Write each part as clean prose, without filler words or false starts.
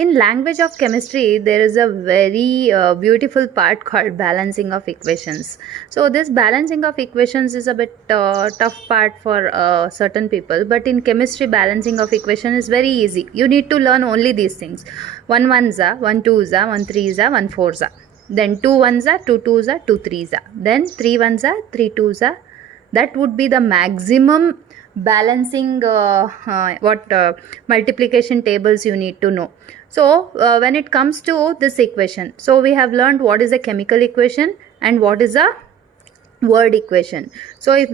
In language of chemistry, there is a very beautiful part called balancing of equations. So this balancing of equations is a bit tough part for certain people, but in chemistry, balancing of equation is very easy. You need to learn only these things: one ones are, one twos are, one threes are, one fours are. Then two ones are, two twos are, two threes are. Then three ones are, three twos are. That would be the maximum balancing multiplication tables you need to know. So when it comes to this equation, so we have learned what is a chemical equation and what is a word equation. So if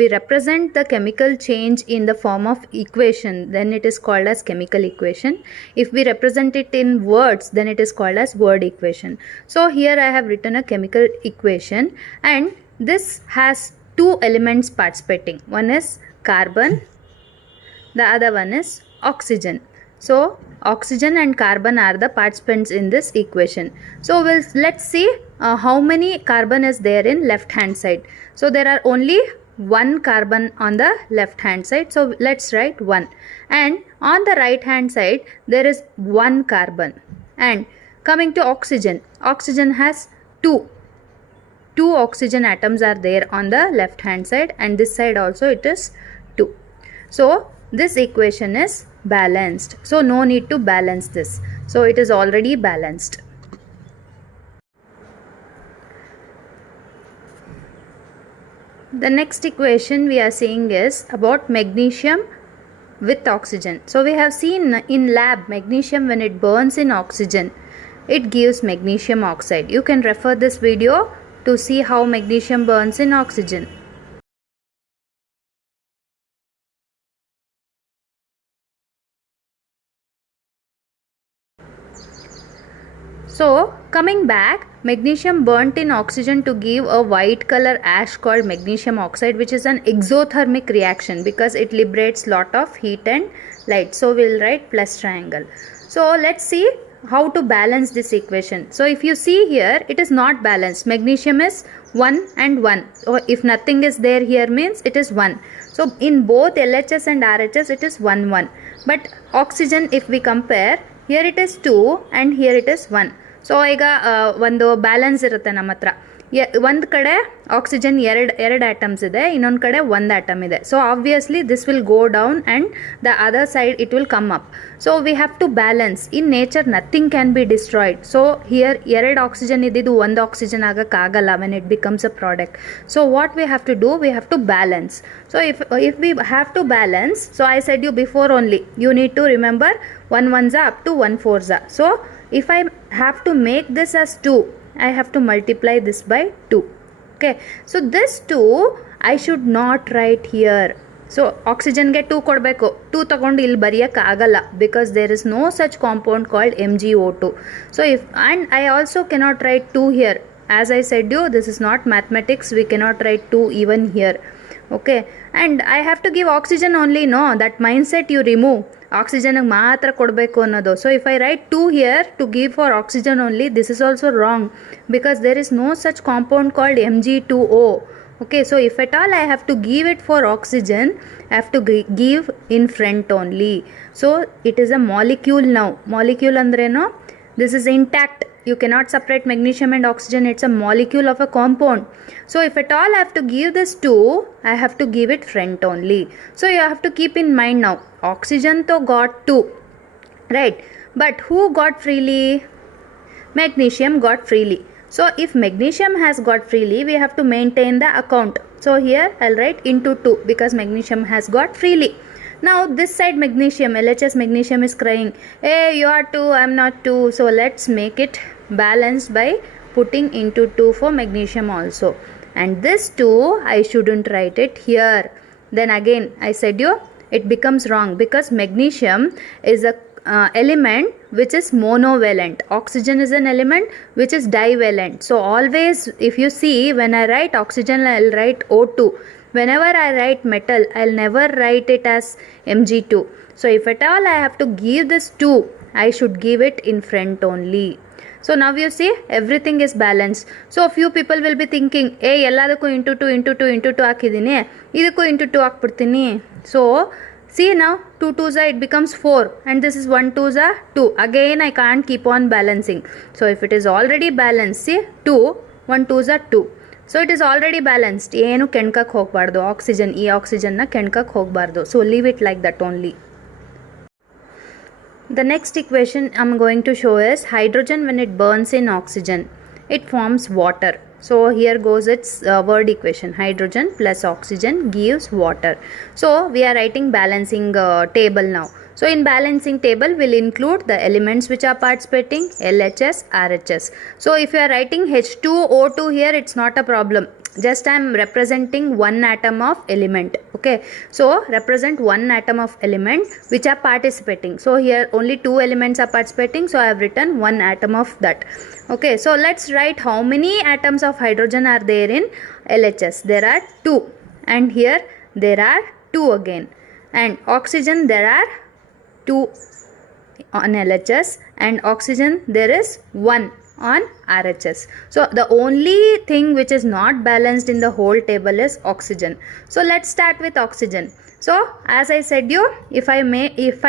we represent the chemical change in the form of equation, then it is called as chemical equation. If we represent it in words, then it is called as word equation. So here I have written a chemical equation, and this has two elements participating. One is carbon, the other one is oxygen. So oxygen and carbon are the participants in this equation. So let's see how many carbon is there in left hand side. So there are only one carbon on the left hand side, so let's write 1. And on the right hand side there is one carbon. And coming to oxygen, oxygen has two oxygen atoms are there on the left hand side, and this side also it is 2. So this equation is balanced, so no need to balance this, so it is already balanced. The next equation we are seeing is about magnesium with oxygen. So we have seen in lab, magnesium, when it burns in oxygen, it gives magnesium oxide. You can refer this video to see how magnesium burns in oxygen. So coming back, magnesium burnt in oxygen to give a white color ash called magnesium oxide, which is an exothermic reaction because it liberates lot of heat and light. So we'll write plus triangle. So let's see how to balance this equation. So if you see here, it is not balanced. Magnesium is 1 and 1. So if nothing is there here means it is 1. So in both LHS and RHS it is 1 1. But oxygen, if we compare, here it is 2 and here it is 1. So ಈಗ ಒಂದು balance ಇರುತ್ತೆ ನಮ್ಮ ಹತ್ರ. ಒಂದು ಕಡೆ oxygen ಎರಡು atoms ಇದೆ, ಇನ್ನೊಂದು ಕಡೆ ಒಂದು ಆಟಮ್ ಇದೆ. So obviously this will go down and the other side it will come up. So we have to balance. In nature nothing can be destroyed. So here ಎರಡು ಆಕ್ಸಿಜನ್ ಇದ್ದಿದ್ದು ಒಂದು oxygen ಆಗೋಕ್ಕಾಗಲ್ಲ when it becomes a product. So what we have to do, we have to balance. So if we have to balance, so I said you before only, you need to remember 1 1s up to 1 4s. So if I have to make this as 2, I have to multiply this by 2. Okay, so this 2 I should not write here. So oxygen ಗೆ 2 ಕೊಡಬೇಕು. 2 ತಗೊಂಡು ಇಲ್ಲಿ ಬರೆಯೋಕ್ಕಾಗಲ್ಲ because there is no such compound called MgO2. So and I also cannot write 2 here. As I said you, this is not mathematics. We cannot write 2 even here. Okay, and I have to give oxygen only. No, that mindset you remove. Oxygen ಮಾತ್ರ ಕೊಡಬೇಕು ಅನ್ನೋದು. So if I write 2 here to give for oxygen only, this is also wrong because there is no such compound called Mg2O. Okay, so if at all I have to give it for oxygen, I have to give in front only. So it is a molecule now. Molecule andreno, this is intact. You cannot separate magnesium and oxygen. It's a molecule of a compound. So if at all I have to give this 2, I have to give it front only. So you have to keep in mind now, oxygen to got 2, right? But who got freely? Magnesium got freely. So if magnesium has got freely, we have to maintain the account. So here I'll write into 2 because magnesium has got freely. Now this side magnesium, LHS magnesium is crying, hey, you are 2, I'm not 2. So let's make it balanced by putting into 2 for magnesium also. And this 2 I shouldn't write it here. Then again I said you, it becomes wrong because magnesium is a element which is monovalent. Oxygen is an element which is divalent. So always if you see, when I write oxygen I'll write O2. Whenever I write metal, I'll never write it as Mg2. So if at all I have to give this 2, I should give it in front only. So now you see everything is balanced. So few people will be thinking, hey, ಎಲ್ಲದಕ್ಕೂ into 2 into 2 into 2 ಹಾಕಿದ್ದೀನಿ, ಇದಕ್ಕೂ into 2 ಹಾಕ್ಬಿಡ್ತೀನಿ. So See now, 2 2s are, it becomes 4, and this is 1 2s are 2. Again I can't keep on balancing. So if it is already balanced, see 2, 1 2s are 2. So it is already balanced. ಏನು ಕೆಣ್ಕಕ್ಕೆ ಹೋಗಬಾರ್ದು, oxygen, ಈ ಆಕ್ಸಿಜನ್ನ ಕೆಣ್ಕಕ್ಕೆ ಹೋಗಬಾರ್ದು. So leave it like that only. The next equation I'm going to show is hydrogen when it burns in oxygen, it forms water. So here goes its word equation. Hydrogen plus oxygen gives water. So we are writing balancing table now. So in balancing table we'll include the elements which are participating, LHS, RHS. So if you are writing H2O2 here, it's not a problem. Just I am representing one atom of element. Okay, so represent one atom of element which are participating. So here only 2 elements are participating, so I have written one atom of that. Okay, so let's write how many atoms of hydrogen are there in LHS. There are 2, and here there are 2 again, and oxygen there are 2 on LHS, and oxygen there is 1 on RHS. So the only thing which is not balanced in the whole table is oxygen. So let's start with oxygen. So as I said you, if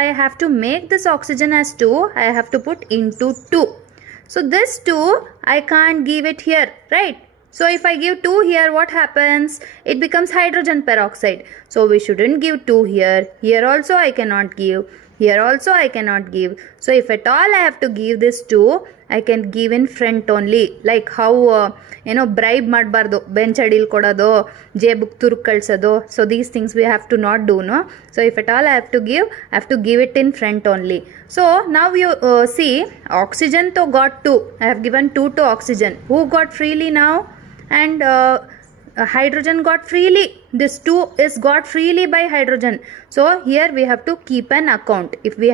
I have to make this oxygen as 2, I have to put into 2. So this 2 I can't give it here, right? So if I give 2 here, what happens? It becomes hydrogen peroxide. So we shouldn't give 2 here. Here also I cannot give. Here also I cannot give. So if at all I have to give this 2, I can give in front only. Like how bribe ಮಾಡಬಾರ್ದು, bench ಅಡಿಲ್ ಕೊಡೋದು, ಜೇಬುಗೆ ತುರುಕ್ ಕಳ್ಸೋದು. So these things we have to not do, no? So if at all I have to give it in front only. So now you see, oxygen to got 2. I have given 2 to oxygen. Who got freely now? And hydrogen got freely. This 2 is got freely by hydrogen. So here we have to keep an account. If we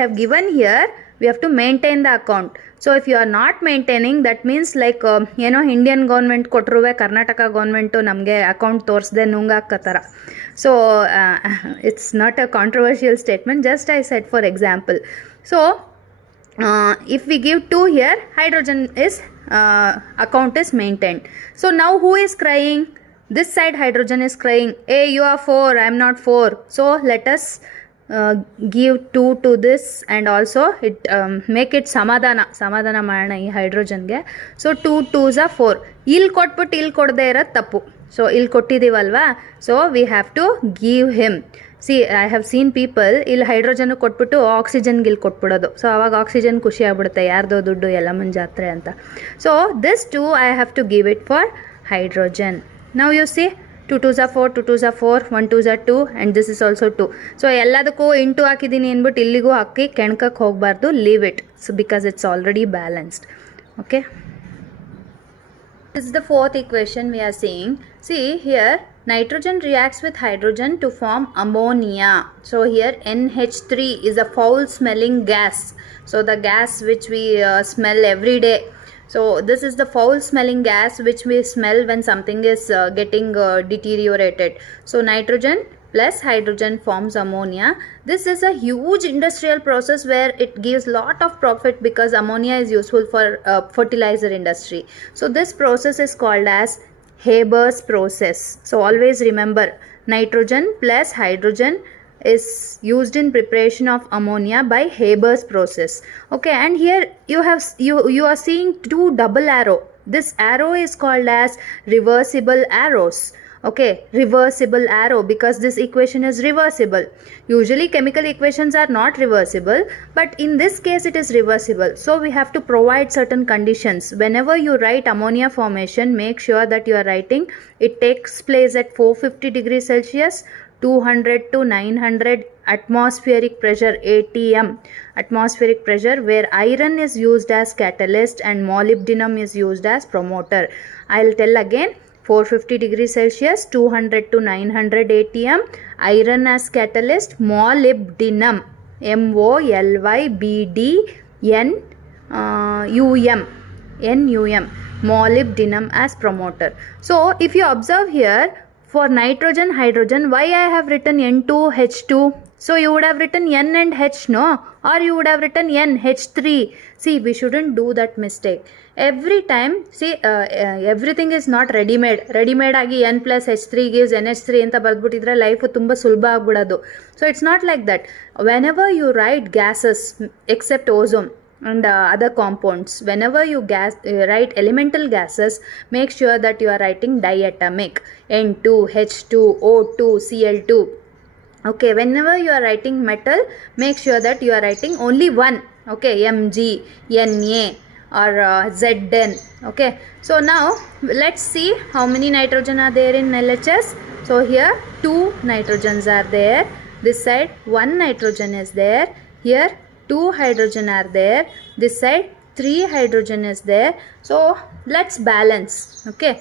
have given here, we have to maintain the account. So if you are not maintaining, that means like Indian government ಕೊಟ್ಟರುವೆ Karnataka government ನಮಗೆ account ತೋರಿಸದೆ ನುಂಗಾಕತ್ತರ. So it's not a controversial statement, just I said for example. So if we give 2 here, hydrogen is account is maintained. So now who is crying? This side hydrogen is crying, hey, you are 4, I am not 4. So let us give 2 to this, and also it make it ಸಮಾಧಾನ ಮಾಡೋಣ ಈ ಹೈಡ್ರೋಜನ್ಗೆ. So 2 2s are 4. ಇಲ್ಲಿ ಕೊಟ್ಬಿಟ್ಟು ಇಲ್ಲಿ ಕೊಡದೇ ಇರೋದು ತಪ್ಪು. So ಇಲ್ಲಿ ಕೊಟ್ಟಿದ್ದೀವಲ್ವಾ, so we have to give him. See I have seen people ಇಲ್ಲಿ ಹೈಡ್ರೋಜನ್ ಕೊಟ್ಬಿಟ್ಟು ಆಕ್ಸಿಜನ್ಗೆ ಇಲ್ಲಿ ಕೊಟ್ಬಿಡೋದು. ಸೊ ಅವಾಗ ಆಕ್ಸಿಜನ್ ಖುಷಿ ಆಗ್ಬಿಡುತ್ತೆ, ಯಾರ್ದೋ ದುಡ್ಡು ಯಲ್ಲಮ್ಮನ ಜಾತ್ರೆ ಅಂತ. So this 2 I have to give it for hydrogen. Now you see 2 2s are 4, 2 2s are 4, 1 2s are 2, and this is also 2. So ಎಲ್ಲದಕ್ಕೂ ಇಂಟು ಹಾಕಿದ್ದೀನಿ ಅಂದ್ಬಿಟ್ಟು ಇಲ್ಲಿಗೂ ಹಾಕಿ ಕೆಣ್ಕಕ್ಕೆ ಹೋಗಬಾರ್ದು, leave it. So because it's already balanced. Okay, this is the fourth equation we are seeing. See here, nitrogen reacts with hydrogen to form ammonia. So here NH3 is a foul smelling gas. So the gas which we smell every day. So this is the foul smelling gas which we smell when something is getting deteriorated. So nitrogen plus hydrogen forms ammonia. This is a huge industrial process where it gives lot of profit because ammonia is useful for fertilizer industry. So this process is called as Haber's process. So always remember, nitrogen plus hydrogen is used in preparation of ammonia by Haber's process. Okay, and here you are seeing 2 double arrow. This arrow is called as reversible arrows. Okay, reversible arrow, because this equation is reversible. Usually chemical equations are not reversible, but in this case it is reversible. So we have to provide certain conditions. Whenever you write ammonia formation, make sure that you are writing it takes place at 450 degrees Celsius, 200 to 900 atmospheric pressure, ATM atmospheric pressure, where iron is used as catalyst and molybdenum is used as promoter. I'll tell again, 450 degrees Celsius, 200 to 900 ATM, iron as catalyst, molybdenum, MOLYBDNUM, molybdenum as promoter. So if you observe here, for nitrogen, hydrogen, why I have written N2H2? So you would have written N and H, no? Or you would have written NH3. See, we shouldn't do that mistake. Every time, see, everything is not ready-made. Ready-made agi N plus H3 gives NH3 anta bardbutidre life tumba sulba agbidodu. So it's not like that. Whenever you write gases except ozone and other compounds, whenever you write elemental gases, make sure that you are writing diatomic. N2, H2, O2, Cl2. Okay, whenever you are writing metal, make sure that you are writing only one. Okay, Mg, Na or Zn. Okay, so now let's see how many nitrogen are there in LHS. So here 2 nitrogens are there. This side 1 nitrogen is there. Here 2 hydrogen are there. This side 3 hydrogen is there. So let's balance. Okay.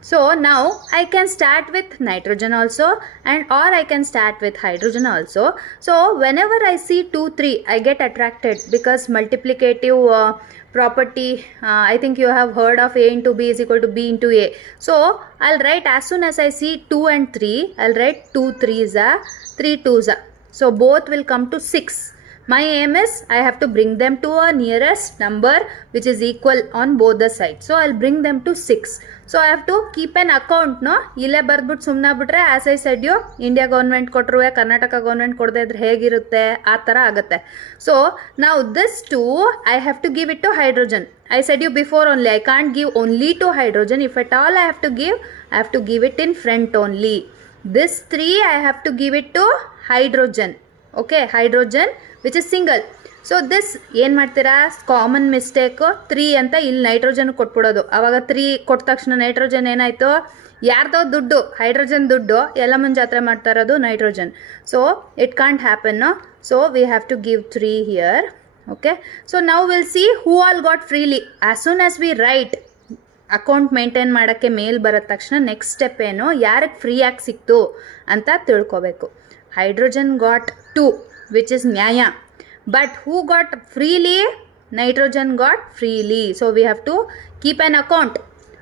So now I can start with nitrogen also, and or I can start with hydrogen also. So whenever I see 2 3, I get attracted because multiplicative property, I think you have heard of A into B is equal to B into A. So I'll write, as soon as I see 2 and 3, I'll write 2 3s are 3 2s are. So both will come to 6. My aim is I have to bring them to a nearest number which is equal on both the sides. So I'll bring them to 6. So I have to keep an account, no? Ille barbut sumna bitre, as I said you, India government kotruve, Karnataka government kodde idre hegirutte, aa tara agutte. So now this 2, I have to give it to hydrogen. I said you before only, I can't give only to hydrogen. If at all I have to give it in front only. This 3, I have to give it to hydrogen. Okay, hydrogen which is single. So this ಏನು ಮಾಡ್ತೀರಾ, common mistake 3 ಅಂತ ಇಲ್ಲಿ nitrogen ಕೊಟ್ಬಿಡೋದು. ಆವಾಗ 3 ಕೊಟ್ಟ ತಕ್ಷಣ nitrogen ಏನಾಯಿತು, ಯಾರ್ದೋ ದುಡ್ಡು, ಹೈಡ್ರೋಜನ್ ದುಡ್ಡು, ಎಲ್ಲ ಮುಂದೆ ಜಾತ್ರೆ ಮಾಡ್ತಾ ಇರೋದು nitrogen. So it can't happen. So we have to give 3 here. Okay, so ನಾವು will see who all got freely. As soon as we write account maintain ಮಾಡೋಕ್ಕೆ ಮೇಲ್ ಬರೋ ತಕ್ಷಣ ನೆಕ್ಸ್ಟ್ ಸ್ಟೆಪ್ ಏನು, ಯಾರಿಗೆ ಫ್ರೀಯಾಗಿ ಸಿಕ್ತು ಅಂತ ತಿಳ್ಕೊಬೇಕು. ಹೈಡ್ರೋಜನ್ ಗಾಟ್ 2, which is ನ್ಯಾಯ. But who got freely? Nitrogen got freely. So we have to keep an account.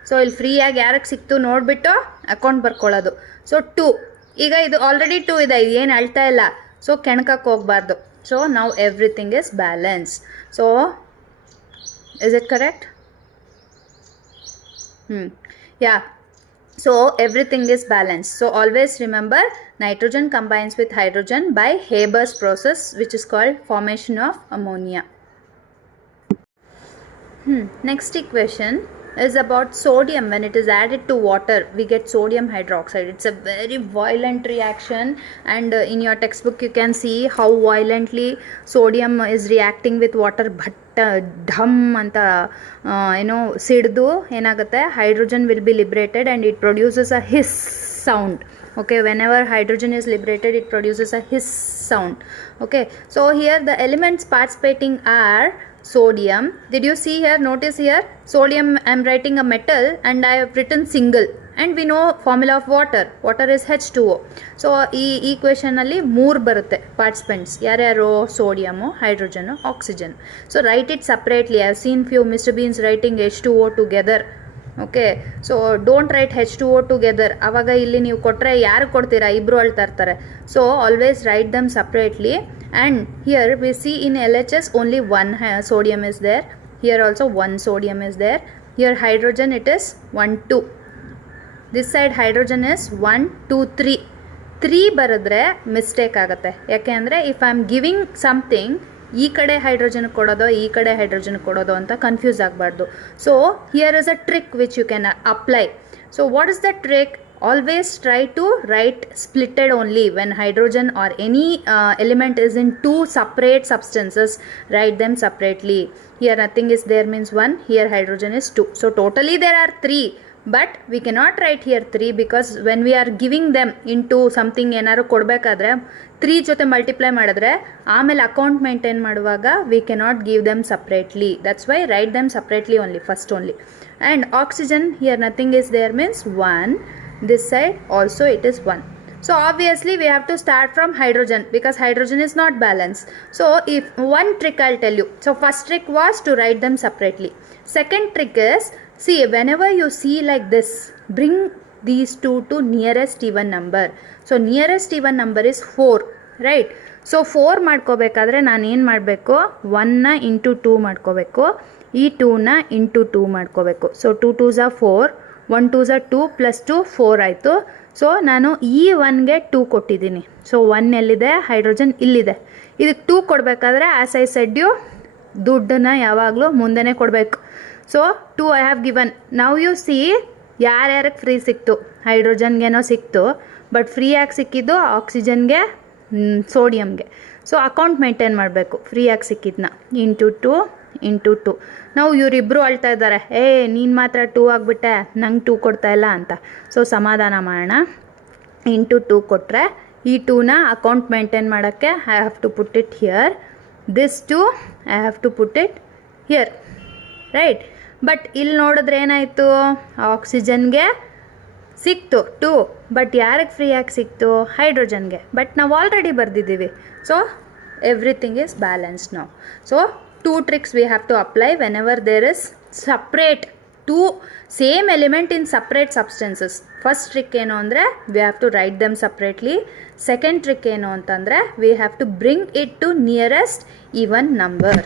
So ಇಲ್ಲಿ ಫ್ರೀಯಾಗಿ ಯಾರಿಗೆ ಸಿಕ್ತು ನೋಡಿಬಿಟ್ಟು ಅಕೌಂಟ್ ಬರ್ಕೊಳ್ಳೋದು. ಸೊ 2, ಈಗ ಇದು ಆಲ್ರೆಡಿ 2 ಇದೆ, ಇದು ಏನು ಅಳ್ತಾ ಇಲ್ಲ. ಸೊ ಕೆಣಕಕ್ಕೆ ಹೋಗಬಾರ್ದು. ಸೊ ನಾವು everything is balance. So is it correct? Yeah. So everything is balanced. So always remember, nitrogen combines with hydrogen by Haber's process, which is called formation of ammonia. Next equation is about sodium. When it is added to water, we get sodium hydroxide. It's a very violent reaction, and in your textbook you can see how violently sodium is reacting with water. But ಢಮ್ ಅಂತ ಸಿಡಿದು ಏನಾಗುತ್ತೆ, hydrogen will be liberated and it produces a hiss sound. Okay, whenever hydrogen is liberated, it produces a hiss sound. Okay, so here the elements participating are sodium. Did you see here? Notice here, sodium, I am writing a metal and I have written single, and we know formula of water is H2O. So ಈ equation ಅಲ್ಲಿ 3 ಬರುತ್ತೆ participants. ಯಾರ್ಯಾರು? ಸೋಡಿಯಮು, hydrogen, oxygen. So right it separately. I have seen few mister beans writing H2O together. Okay, so don't right H2O together. ಆವಾಗ ಇಲ್ಲಿ ನೀವು ಕೊಟ್ಟರೆ ಯಾರು ಕೊಡ್ತೀರಾ, ಇಬ್ಬರು ಅಳ್ತಾ ಇರ್ತಾರೆ. So always right dum separately. And here we see in LHS only 1 sodium is there. Here also 1 sodium is there. Here hydrogen it is 1 2. This side hydrogen is 1 2 3. 3 ಬರೆದ್ರೆ ಮಿಸ್ಟೇಕ್ ಆಗುತ್ತೆ. ಯಾಕೆ ಅಂದರೆ if I am giving something, ಈ ಕಡೆ hydrogen ಕೊಡೋದೋ ಈ ಕಡೆ hydrogen ಕೊಡೋದೋ ಅಂತ confuse ಆಗಬಾರ್ದು. So here is a trick which you can apply. So what is the trick? Always try to write splitted only. When hydrogen or any element is in 2 separate substances, write them separately. Here nothing is there means 1, here hydrogen is 2. So totally there are 3, but we cannot write here 3 because when we are giving them into something ಏನಾದ್ರು ಕೊಡಬೇಕಾದ್ರೆ 3 ಜೊತೆ multiply ಮಾಡಿದ್ರೆ ಆಮೇಲೆ account maintain ಮಾಡುವಾಗ we cannot give them separately. That's why write them separately only, first only. And oxygen, here nothing is there means 1. This side also it is 1. So obviously we have to start from hydrogen because hydrogen is not balanced. So if one trick I'll tell you. So first trick was to write them separately. Second trick is, see, whenever you see like this, bring these two to nearest even number. So nearest even number is 4, right? So 4 ಮಾಡ್ಕೋಬೇಕಾದ್ರೆ ನಾನು ಏನು ಮಾಡಬೇಕು, 1ನ into 2 ಮಾಡ್ಕೋಬೇಕು, ಈ 2ನ into 2 ಮಾಡ್ಕೋಬೇಕು. So 2 2s are 4, 1 2s are 2 plus 2 4 ಆಯಿತು. So ನಾನು ಈ 1ಗೆ 2 ಕೊಟ್ಟಿದ್ದೀನಿ. ಸೊ 1 ಎಲ್ಲಿದೆ, ಹೈಡ್ರೋಜನ್ ಇಲ್ಲಿದೆ. ಇದಕ್ಕೆ 2 ಕೊಡಬೇಕಾದ್ರೆ ಆ್ಯಸ್ ಐ ಸೆಡ್ ಯು, ದುಡ್ಡನ್ನ ಯಾವಾಗಲೂ ಮುಂದೆನೇ ಕೊಡಬೇಕು. So 2 I have given. Now U C ಯಾರ್ಯಾರಿಗೆ ಫ್ರೀ ಸಿಕ್ತು, ಹೈಡ್ರೋಜನ್ಗೇನೋ ಸಿಕ್ತು, ಬಟ್ ಫ್ರೀಯಾಗಿ ಸಿಕ್ಕಿದ್ದು ಆಕ್ಸಿಜನ್ಗೆ, ಸೋಡಿಯಮ್ಗೆ. ಸೊ ಅಕೌಂಟ್ ಮೇಂಟೈನ್ ಮಾಡಬೇಕು ಫ್ರೀಯಾಗಿ ಸಿಕ್ಕಿದ್ನ. Into 2 into 2. ನಾವು ಇವರಿಬ್ಬರು ಅಳ್ತಾ ಇದ್ದಾರೆ, ನೀನು ಮಾತ್ರ 2 ಆಗಿಬಿಟ್ಟೆ, ನಂಗೆ 2 ಕೊಡ್ತಾ ಇಲ್ಲ ಅಂತ. ಸೊ ಸಮಾಧಾನ ಮಾಡೋಣ. ಇಂಟು 2 ಕೊಟ್ಟರೆ ಈ 2ನ ಅಕೌಂಟ್ ಮೇಂಟೈನ್ ಮಾಡೋಕ್ಕೆ I have to put it here. This 2 I have to put it here, right? But ಇಲ್ಲಿ ನೋಡಿದ್ರೆ ಏನಾಯಿತು, ಆಕ್ಸಿಜನ್ಗೆ ಸಿಕ್ತು 2, ಬಟ್ ಯಾರಿಗೆ ಫ್ರೀಯಾಗಿ ಸಿಕ್ತು, ಹೈಡ್ರೋಜನ್ಗೆ. ಬಟ್ ನಾವು ಆಲ್ರೆಡಿ ಬರೆದಿದ್ದೀವಿ. ಸೊ ಎವ್ರಿಥಿಂಗ್ ಈಸ್ ಬ್ಯಾಲೆನ್ಸ್ ನಾವು. So 2 tricks we have to apply whenever there is separate 2 same element in separate substances. First trick ಏನು ಅಂದರೆ we have to write them separately. Second trick ಏನು ಅಂತಂದರೆ we have to bring it to nearest even number.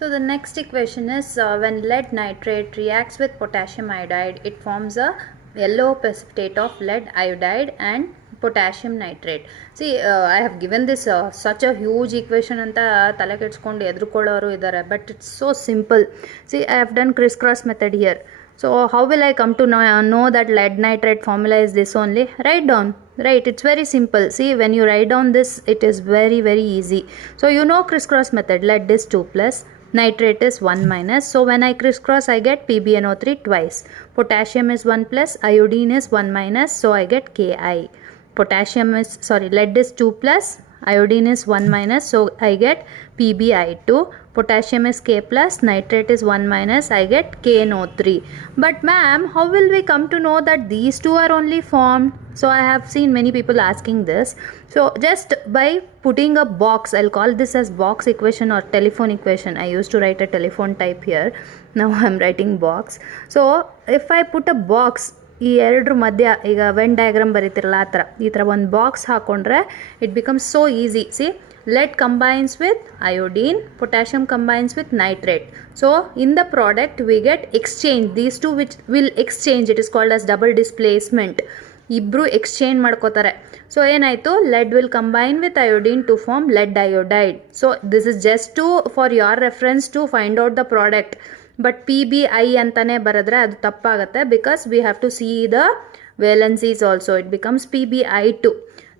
So the next equation is when lead nitrate reacts with potassium iodide, it forms a yellow precipitate of lead iodide and potassium nitrate. See, I have given this such a huge equation anta tale ಕೆಡಿಸ್ಕೊಂಡು ಎದುರುಕೊಳ್ಳೋರು ಇದ್ದಾರೆ, but it's so simple. See, I have done crisscross method here. So how will I come to know that lead nitrate formula is this only? Write down, right? It's very simple. See, when you write down this, it is very very easy. So you know crisscross method, lead is 2 plus, nitrate is 1 minus. So when I crisscross, I get PbNO3 twice. Potassium is 1 plus, iodine is 1 minus, so I get Ki. Lead is 2 plus, iodine is 1 minus, so I get PbI2. Potassium is K plus, nitrate is 1 minus, I get KNO3. But ma'am, how will we come to know that these two are only formed? So I have seen many people asking this. So just by putting a box, I'll call this as box equation or telephone equation. I used to write a telephone type here. Now I'm writing box. So if I put a box, ಈ ಎರಡರ ಮಧ್ಯ ಈಗ when diagram ಬರೀತಿರಲ್ಲ ಆ ಥರ, ಈ ಥರ ಒಂದು box ಹಾಕ್ಕೊಂಡ್ರೆ it becomes so easy. C, lead combines with iodine, potassium combines with nitrate. So in the product we get exchange, these two which will exchange, it is called as double displacement. ಇಬ್ಬರು exchange ಮಾಡ್ಕೋತಾರೆ. So ಏನಾಯಿತು, lead will combine with iodine to form lead iodide. So this is just to for your reference to find out the product. But PbI ಅಂತಾನೆ ಬರೆದ್ರೆ ಅದು ತಪ್ಪಾಗುತ್ತೆ, because we have to see the valencies also. It becomes PbI2.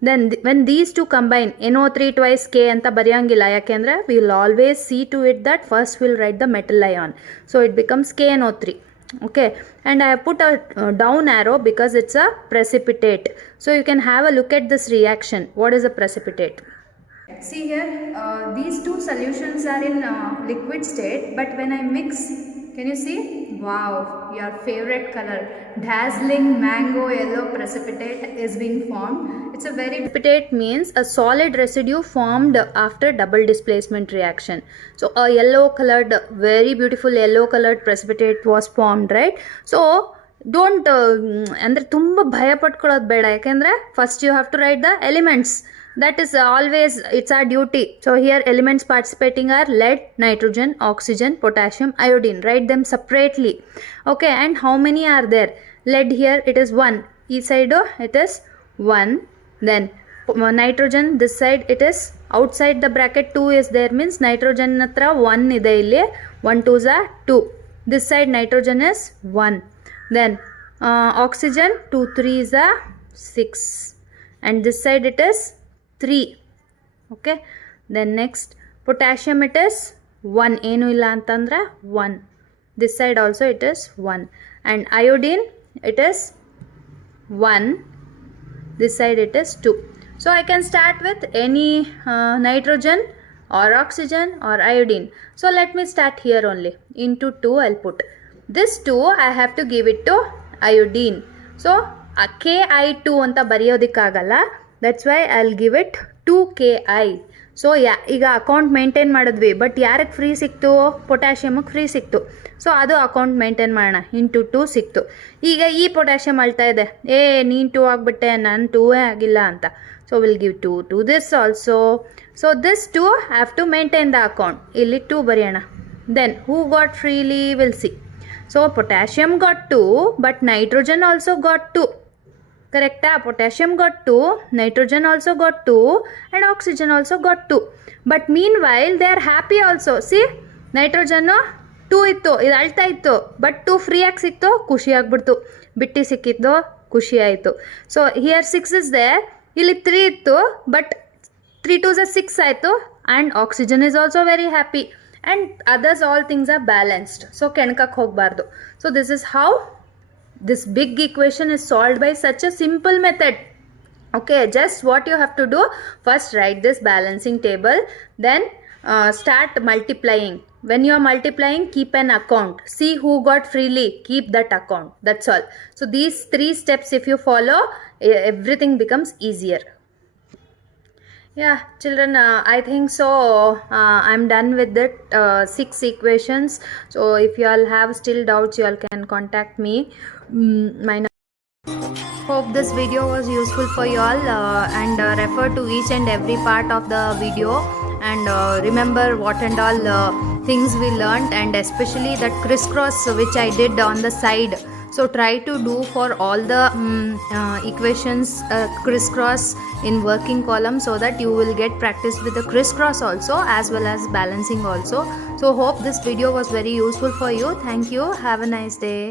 Then when these two combine, NO3 twice K ಅಂತ ಬರೆಯೋಂಗಿಲ್ಲ, ಯಾಕೆಂದರೆ we will always see to it that first will write the metal ion. So it becomes KNO3. Okay, and I have put a down arrow because it's a precipitate. So you can have a look at this reaction. What is a precipitate? See here, these two solutions are in liquid state, but when I mix, can you see? Wow, your favorite color, dazzling mango yellow precipitate is being formed. It's a very precipitate means a solid residue formed after double displacement reaction. So a yellow colored, very beautiful yellow colored precipitate was formed, right? So don't ಅಂದರೆ ತುಂಬ ಭಯ ಪಟ್ಕೊಳ್ಳೋದು ಬೇಡ, ಯಾಕೆಂದರೆ first you have to write the elements. That is always, it's our duty. So here elements participating are lead, nitrogen, oxygen, potassium, iodine. Write them separately. Okay, and how many are there? Lead here it is 1. Each side it is 1. Then nitrogen this side it is outside the bracket 2 is there, means nitrogen hatra 1 ide illi, 1 2s are 2. This side nitrogen is 1. Then oxygen 2 3s are 6, and this side it is 3. Okay, then next potassium it is 1, ಏನು ಇಲ್ಲ ಅಂತಂದ್ರೆ 1. This side also it is 1, and iodine it is 1. This side it is 2. So I can start with any nitrogen or oxygen or iodine. So let me start here only. Into 2 I'll put this 2, I have to give it to iodine. So Ki2 ಅಂತ ಬರೆಯೋದಕ್ಕಾಗಲ್ಲ, that's why I'll give it 2Ki. So ಈಗ account maintain ಮಾಡಿದ್ವಿ, but ಯಾರಿಗೆ free ಸಿಕ್ತು? ಪೊಟ್ಯಾಷಿಯಮಿಗೆ free ಸಿಕ್ತು. So ಅದು account maintain ಮಾಡೋಣ. Into 2 ಸಿಕ್ತು. ಈಗ ಈ ಪೊಟ್ಯಾಷಿಯಮ್ ಅಳ್ತಾ ಇದೆ, ನೀನು 2 ಆಗಿಬಿಟ್ಟೆ, ನಾನು 2 ಆಗಿಲ್ಲ ಅಂತ. So will give 2 to this also. So this 2 have to maintain the account. ಇಲ್ಲಿ 2 ಬರೆಯೋಣ. Then who got freely will see. So potassium got 2, but nitrogen also got 2. Correct? Potassium got 2, nitrogen also got 2, and oxygen also got 2. But meanwhile they are happy also. See, nitrogen 2 ಇತ್ತು, ಇದು ಅಳ್ತಾ ಇತ್ತು, but 2 free ಆಗಿ ಸಿಕ್ತು, ಖುಷಿ ಆಗ್ಬಿಡ್ತು. ಬಿಟ್ಟಿ ಸಿಕ್ಕಿದ್ದು ಖುಷಿ ಆಯಿತು. ಸೊ ಹಿಯರ್ 6 ಇಸ್ ದೇರ್, ಇಲ್ಲಿ 3 ಇತ್ತು, ಬಟ್ 3 2s 6 ಆಯಿತು, and oxygen is also very happy, and others all things are balanced. So ಕೆಣಕಕ್ಕೆ ಹೋಗಬಾರ್ದು. So this is how this big equation is solved by such a simple method. Okay, just what you have to do, first write this balancing table, then start multiplying. When you are multiplying, keep an account, see who got freely, keep that account. That's all. So these 3 steps if you follow, everything becomes easier. Yeah, children, I think so. I'm done with that 6 equations. So if you all have still doubts, you all can contact me. Hope this video was useful for you all, and refer to each and every part of the video, and remember what and all things we learnt, and especially that crisscross which I did on the side. So try to do for all the equations crisscross in working column, so that you will get practice with the crisscross also, as well as balancing also. So hope this video was very useful for you. Thank you. Have a nice day.